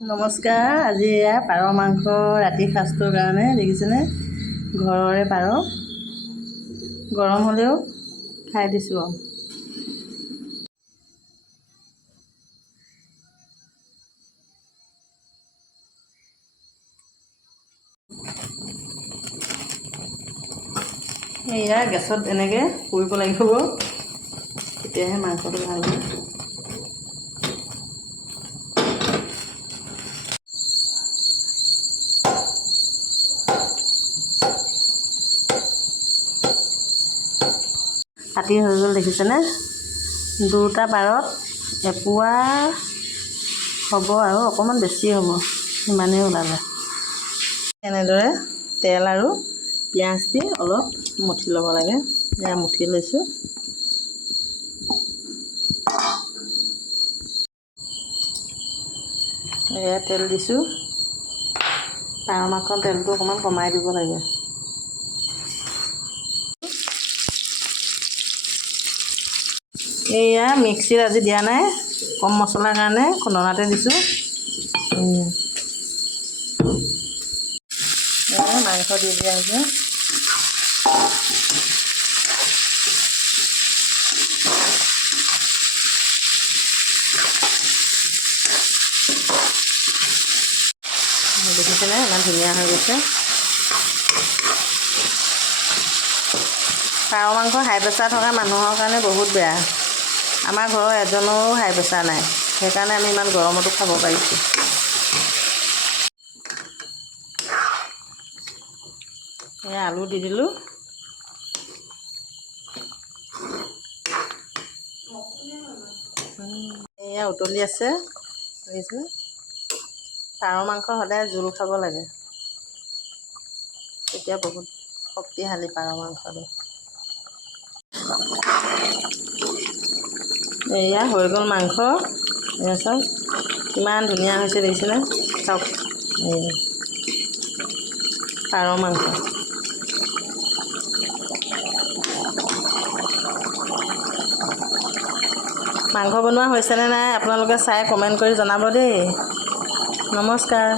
নমস্কাৰ। আজি এয়া পাৰ মাংস ৰাতি সাজটোৰ কাৰণে দেখিছেনে, ঘৰৰে পাৰ, গৰম হ'লেও খাই দিছোঁ আৰু। এয়া গেছত এনেকৈ পুৰিব লাগিব, তেতিয়াহে মাংসটো ভাল হয়। কাটি হৈ গ'ল দেখিছেনে, দুটা পাৰত এপোৱা হ'ব আৰু অকণমান বেছি হ'ব, সিমানেই ওলালে। এনেদৰে তেল আৰু পিঁয়াজ দি অলপ মঠি ল'ব লাগে। এয়া মঠি লৈছোঁ। এয়া তেল দিছোঁ। পাৰ মাংসৰ তেলটো অকণমান কমাই দিব লাগে। এয়া মিক্সিত আজি দিয়া নাই, কম মছলাৰ কাৰণে খুন্দনাতে দিছোঁ। মাংস দি দিয়া হৈছে। দেখিছেনে ইমান ধুনীয়া হৈ গৈছে। পাৰ মাংস হাই প্ৰেছাৰ থকা মানুহৰ কাৰণে বহুত বেয়া। আমাৰ ঘৰৰ এজনৰো হাই প্ৰেছাৰ নাই, সেইকাৰণে আমি ইমান গৰমতো খাব পাৰিছোঁ। এয়া আলু দি দিলোঁ। এয়া উতলি আছে, বুজিছোঁ। পাৰ মাংস সদায় জোল খাব লাগে, তেতিয়া বহুত শক্তিশালী পাৰ মাংসটো। এয়া হৈ গ'ল মাংস। এয়া চাওক কিমান ধুনীয়া হৈছে দেখিছেনে, চাওক পাৰ মাংস। মাংস বনোৱা হৈছেনে নাই আপোনালোকে চাই কমেণ্ট কৰি জনাব দেই। নমস্কাৰ।